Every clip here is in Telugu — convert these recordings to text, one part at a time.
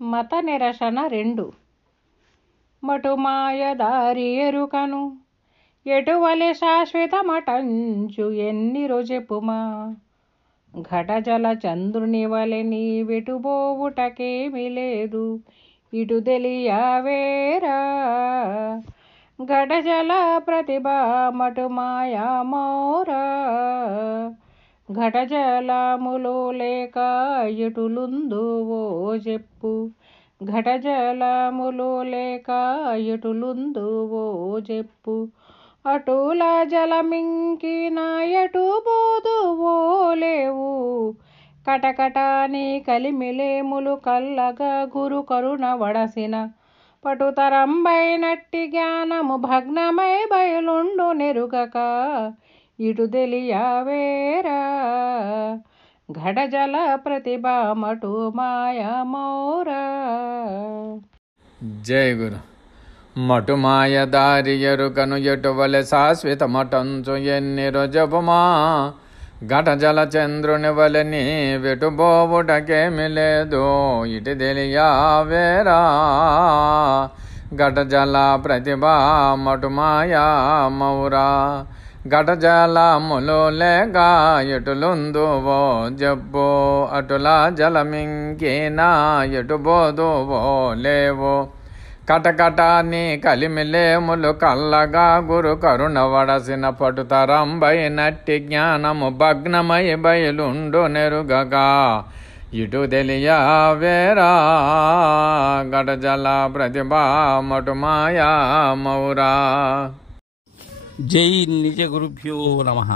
మత నిరసన 2 మటుమాయ దారి ఎరుకను ఎటువలె శాశ్వతమటంచు ఎన్నిరో చెప్పుమా ఘటజల చంద్రుని వలె నీ వెటుబోవుటకేమి లేదు ఇటు తెలియవేరా ఘటజల ప్రతిభ మటుమాయా మోరా ఘటజలములో లేక ఎటులుందువో చెప్పు ఘటజలములో లేక ఎటులుందువో చెప్పు అటుల జలమింకిన ఎటు బోదువో లేవు కటకటాని కలిమిలేములు కల్లగా గురు కరుణ వడసిన పటుతరంబైనట్టి జ్ఞానము భగ్నమై బయలుండు నెరుగక ఇటు తెలియవేరా ఘటజల ప్రతిభ మటు మాయా మోరా. జై గురు. మటుమాయ దారి ఎరుకను ఎటువలె శాశ్వతమటంచు ఎన్నిరో చెప్పుమా ఘటజల చంద్రుని వలె నీ వెటుబోవుటకేమి లేదు ఇటు తెలియవేరా ఘటజల ప్రతిభ మటుమాయా మౌరా ఘటజలములు లేక ఎటులుందువో చెప్పు అటుల జలమింకినా ఎటుబోదువో లేవు కటకటాని కలిమిలేములు కల్లగా గురు కరుణ వడసిన పటుతరంబైనట్టి జ్ఞానము భగ్నమై బయలుండు నెరుగగా ఇటు తెలియవేరా ఘటజల ప్రతిభ మటుమాయా మౌరా. జై నిజ గురుభ్యో నమః.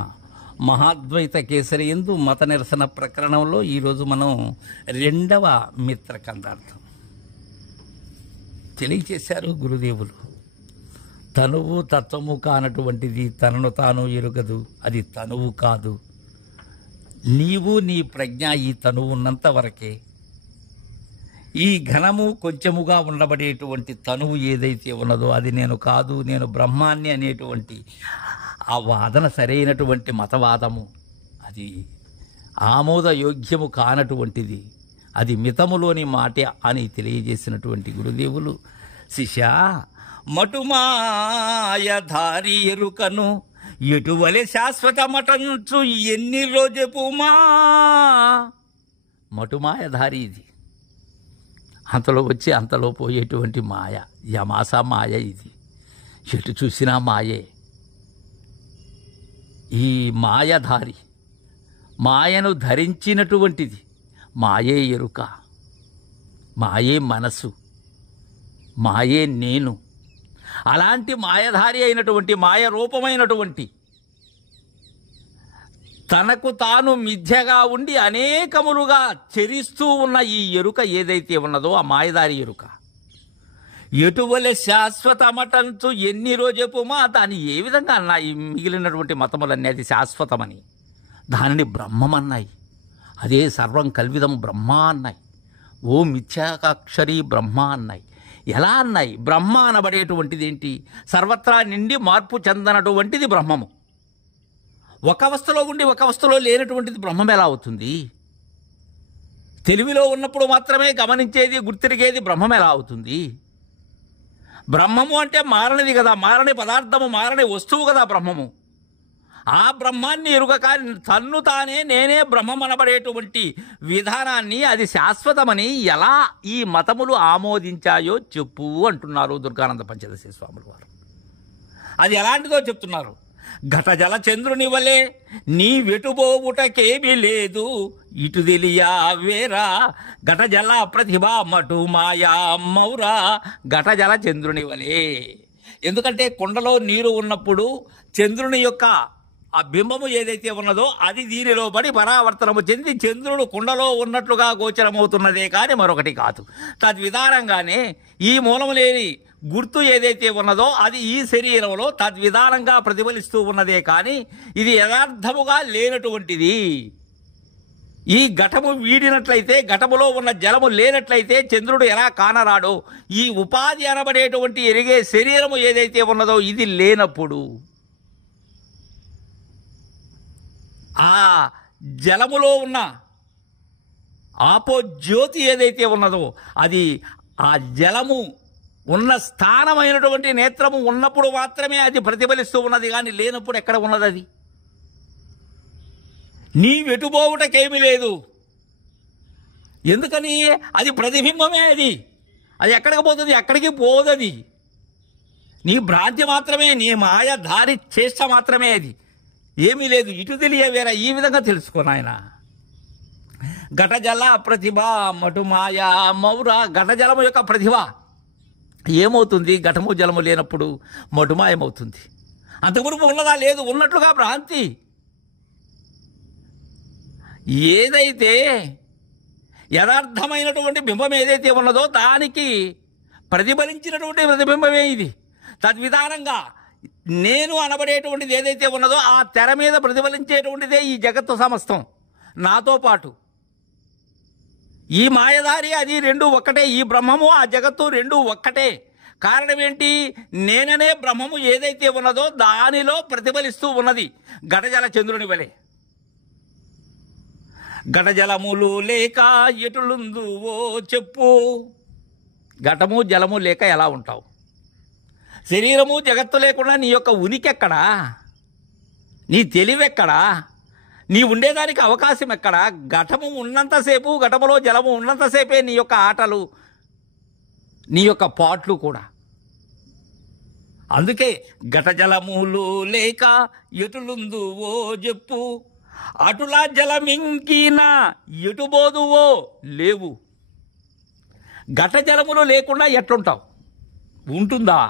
మహాద్వైత కేసరి యందు మత నిరసన ప్రకరణంలో ఈరోజు మనం 2వ మిత్రకందార్థం తెలియచేశారు గురుదేవులు. తనువు తత్వము కానటువంటిది తనను తాను ఎరుగదు, అది తనువు కాదు. నీవు నీ ప్రజ్ఞ ఈ తనువు ఉన్నంత వరకే. ఈ ఘనము కొంచెముగా ఉండబడేటువంటి తనువు ఏదైతే ఉన్నదో అది నేను కాదు, నేను బ్రహ్మాన్ని అనేటువంటి ఆ వాదన సరైనటువంటి మతవాదము, అది ఆమోదయోగ్యము కానటువంటిది, అది మితములోని మాట అని తెలియజేసినటువంటి గురుదేవులు, శిష్య మటుమాయ దారి ఎరుకను ఎటువలె శాశ్వతమటంచు ఎన్ని రోజెపుమా. మటుమాయ దారి ఇది, అంతలో వచ్చి అంతలో పోయేటువంటి మాయ, యమాస మాయ ఇది. ఎటు చూసినా మాయే. ఈ మాయధారి, మాయను ధరించినటువంటిది, మాయే ఎరుక, మాయే మనసు, మాయే నేను. అలాంటి మాయధారి అయినటువంటి మాయ రూపమైనటువంటి తనకు తాను మిథ్యగా ఉండి అనేకములుగా చెరిస్తూ ఉన్న ఈ ఎరుక ఏదైతే ఉన్నదో ఆ మాయదారి ఎరుక ఎటువలె శాశ్వతమటంచు ఎన్ని రోజెపుమా. దాన్ని ఏ విధంగా అన్నాయి మిగిలినటువంటి మతములన్నీ అది శాశ్వతమని, దానిని బ్రహ్మమన్నాయి. అదే సర్వం కల్విదం బ్రహ్మ అన్నాయి. ఓ మిథ్యాకాక్షరి బ్రహ్మ అన్నాయి. ఎలా అన్నాయి? బ్రహ్మ అనబడేటువంటిది ఏంటి? సర్వత్రా నిండి మార్పు చెందనటువంటిది బ్రహ్మము. ఒక అవస్థలో ఉండి ఒక అవస్థలో లేనటువంటిది బ్రహ్మం ఎలా అవుతుంది? తెలివిలో ఉన్నప్పుడు మాత్రమే గమనించేది గుర్తిరిగేది బ్రహ్మం ఎలా అవుతుంది? బ్రహ్మము అంటే మారనిది కదా, మారని పదార్థము, మారని వస్తువు కదా బ్రహ్మము. ఆ బ్రహ్మాన్ని ఎరుగక తన్ను తానే నేనే బ్రహ్మం అనబడేటువంటి విధానాన్ని అది శాశ్వతమని ఎలా ఈ మతములు ఆమోదించాయో చెప్పు అంటున్నారు దుర్గానంద పంచదశి స్వాములు వారు. అది ఎలాంటిదో చెప్తున్నారు. ఘటజల చంద్రుని వలె నీ వెటుబోవుటకేమీ లేదు ఇటు తెలియవేరా ఘటజల ప్రతిభ మటు మాయా మౌరా. ఘటజల చంద్రుని వలె, ఎందుకంటే కుండలో నీరు ఉన్నప్పుడు చంద్రుని యొక్క ఆ బింబము ఏదైతే ఉన్నదో అది దీనిలో పడి పరావర్తనము చెంది చంద్రుడు కుండలో ఉన్నట్లుగా గోచరమవుతున్నదే కానీ మరొకటి కాదు. తద్విధానంగానే ఈ మూలము లేని గుర్తు ఏదైతే ఉన్నదో అది ఈ శరీరంలో తద్విధానంగా ప్రతిఫలిస్తూ ఉన్నదే కానీ ఇది యథార్థముగా లేనటువంటిది. ఈ ఘటము వీడినట్లయితే, ఘటములో ఉన్న జలము లేనట్లయితే చంద్రుడు ఎలా కానరాడో, ఈ ఉపాధి అనబడేటువంటి ఎరిగే శరీరము ఏదైతే ఉన్నదో ఇది లేనప్పుడు ఆ జలములో ఉన్న ఆపోజ్యోతి ఏదైతే ఉన్నదో అది ఆ జలము ఉన్న స్థానమైనటువంటి నేత్రము ఉన్నప్పుడు మాత్రమే అది ప్రతిఫలిస్తూ ఉన్నది, కానీ లేనప్పుడు ఎక్కడ ఉన్నది అది? నీ వెటుబోవుటకేమీ లేదు. ఎందుకని? అది ప్రతిబింబమే. అది ఎక్కడికి పోతుంది? ఎక్కడికి పోదది. నీ భ్రాంతి మాత్రమే, నీ మాయ దారి చేష్ట మాత్రమే అది. ఏమీ లేదు. ఇటు తెలియవేరా. ఈ విధంగా తెలుసుకో నాయన. ఘటజల ప్రతిభ మటు మాయా మౌర. ఘటజలము యొక్క ప్రతిభ ఏమవుతుంది? ఘటము జలము లేనప్పుడు మటుమాయమవుతుంది. అంతకుమునుపు ఉన్నదా? లేదు. ఉన్నట్లుగా భ్రాంతి. ఏదైతే యథార్థమైనటువంటి బింబం ఏదైతే ఉన్నదో దానికి ప్రతిఫలించినటువంటి ప్రతిబింబమే ఇది. తద్విధానంగా నేను అనబడేటువంటిది ఏదైతే ఉన్నదో ఆ తెర మీద ప్రతిఫలించేటువంటిదే ఈ జగత్తు సమస్తం నాతో పాటు. ఈ మాయదారి అది రెండు ఒక్కటే. ఈ బ్రహ్మము ఆ జగత్తు రెండు ఒక్కటే. కారణం ఏంటి? నేననే బ్రహ్మము ఏదైతే ఉన్నదో దానిలో ప్రతిఫలిస్తూ ఉన్నది ఘటజల చంద్రుని వలె. ఘటజలములు లేక ఎటులుందువో చెప్పు. ఘటము జలము లేక ఎలా ఉంటావు? శరీరము జగత్తు లేకుండా నీ యొక్క ఉనికి ఎక్కడా? నీ తెలివెక్కడా? నీ ఉండేదానికి అవకాశం ఎక్కడా? ఘటము ఉన్నంతసేపు, ఘటములో జలము ఉన్నంతసేపే నీ యొక్క ఆటలు, నీ యొక్క పాట్లు కూడా. అందుకే ఘటజలములు లేక ఎటులుందువో చెప్పు, అటులా జలమింకినా ఎటుబోదువో లేవు. ఘటజలములు లేకుండా ఎట్లుంటావు? ఉంటుందా?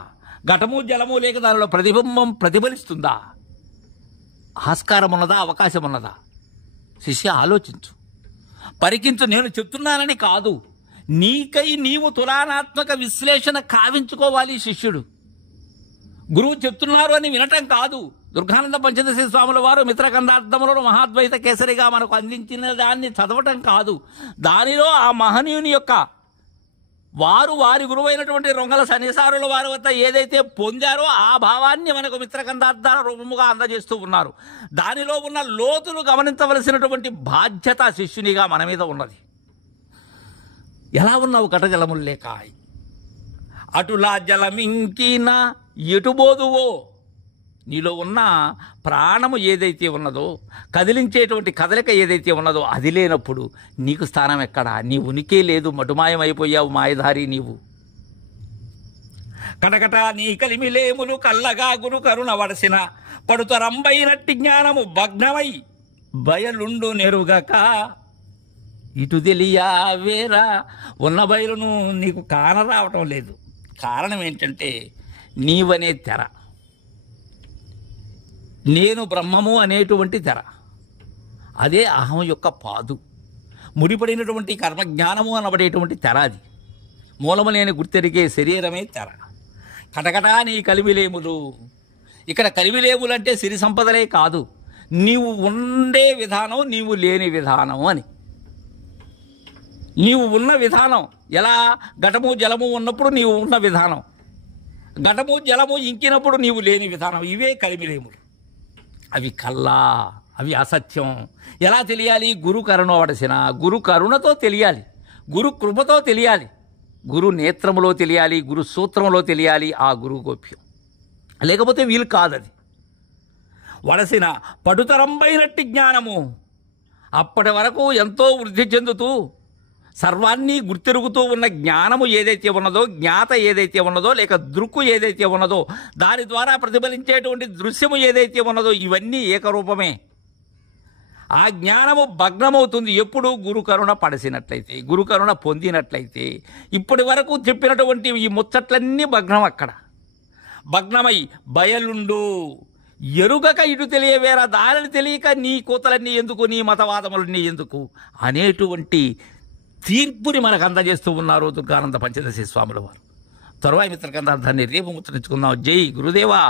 ఘటము జలము లేక దానిలో ప్రతిబింబం ప్రతిఫలిస్తుందా? ఆస్కారం ఉన్నదా? అవకాశం ఉన్నదా? శిష్య ఆలోచించు, పరికించు. నేను చెప్తున్నానని కాదు, నీకై నీవు తులనాత్మక విశ్లేషణ కావించుకోవాలి శిష్యుడు. గురువు చెప్తున్నారు అని వినటం కాదు. దుర్గానంద పంచదశి స్వాముల వారు మిత్రకందార్థములను మహాద్వైత కేసరిగా మనకు అందించిన దాన్ని చదవటం కాదు, దానిలో ఆ మహనీయుని యొక్క వారి గురువైనటువంటి రొంగల సన్నిసారుల వారి వద్ద ఏదైతే పొందారో ఆ భావాన్ని మనకు మిత్రకందార్థాల రూపముగా అందజేస్తూ ఉన్నారు. దానిలో ఉన్న లోతులు గమనించవలసినటువంటి బాధ్యత శిష్యునిగా మన మీద ఉన్నది. ఎలా ఉన్నావు ఘటజలములు లేక? అటులా జలమింకినా ఎటుబోదువో. నీలో ఉన్న ప్రాణము ఏదైతే ఉన్నదో, కదిలించేటువంటి కదలిక ఏదైతే ఉన్నదో అది లేనప్పుడు నీకు స్థానం ఎక్కడా? నీ ఉనికే లేదు. మటుమాయమైపోయావు మాయధారి నీవు. కటకట నీ కలిమిలేములు కల్లగా గురు కరుణ వడసిన పడుతరంబైనట్టి జ్ఞానము భగ్నమై బయలుండు నెరుగక ఇటు తెలియా వేరా. ఉన్న బయలును నీకు కానరావటం లేదు. కారణం ఏంటంటే నీవనే తెర, నేను బ్రహ్మము అనేటువంటి తెర, అదే అహం యొక్క పాదు, ముడిపడినటువంటి కర్మజ్ఞానము అనబడేటువంటి తెర. అది మూలము లేని గుర్తెరిగే శరీరమే తెర. కటకటా నీ కలిమిలేములు. ఇక్కడ కలిమిలేములు అంటే సిరి సంపదలే కాదు, నీవు ఉండే విధానం, నీవు లేని విధానం అని. నీవు ఉన్న విధానం ఎలా? ఘటము జలము ఉన్నప్పుడు నీవు ఉన్న విధానం, ఘటము జలము ఇంకినప్పుడు నీవు లేని విధానం. ఇవే కలిమిలేములు. అవి కల్లా, అవి అసత్యం. ఎలా తెలియాలి? గురు కరుణ వడసిన. గురు కరుణతో తెలియాలి, గురు కృపతో తెలియాలి, గురు నేత్రములో తెలియాలి, గురు సూత్రములో తెలియాలి ఆ గురు గోప్యం. లేకపోతే వీలు కాదది. వడసిన పడుతరంబైనట్టి జ్ఞానము. అప్పటి వరకు ఎంతో వృద్ధి చెందుతూ సర్వాన్ని గుర్తెరుగుతూ ఉన్న జ్ఞానము ఏదైతే ఉన్నదో, జ్ఞాత ఏదైతే ఉన్నదో, లేక దృక్కు ఏదైతే ఉన్నదో, దాని ద్వారా ప్రతిఫలించేటువంటి దృశ్యము ఏదైతే ఉన్నదో, ఇవన్నీ ఏకరూపమే. ఆ జ్ఞానము భగ్నమవుతుంది ఎప్పుడు? గురు కరుణ పడసినట్లయితే, గురు కరుణ పొందినట్లయితే. ఇప్పటి వరకు చెప్పినటువంటి ఈ ముచ్చట్లన్నీ భగ్నం. అక్కడ భగ్నమై బయలుండు ఎరుగక ఇటు తెలియవేరా. దానిని తెలియక నీ కూతలన్నీ ఎందుకు, నీ మతవాదములన్నీ ఎందుకు అనేటువంటి తీర్పుని మనకు అందజేస్తూ ఉన్నారు దుర్గానంద పంచదశి స్వాముల వారు. తరువాయి మిత్రకందార్థాన్ని రేపు ముచ్చరించుకుందాం. జై గురుదేవా.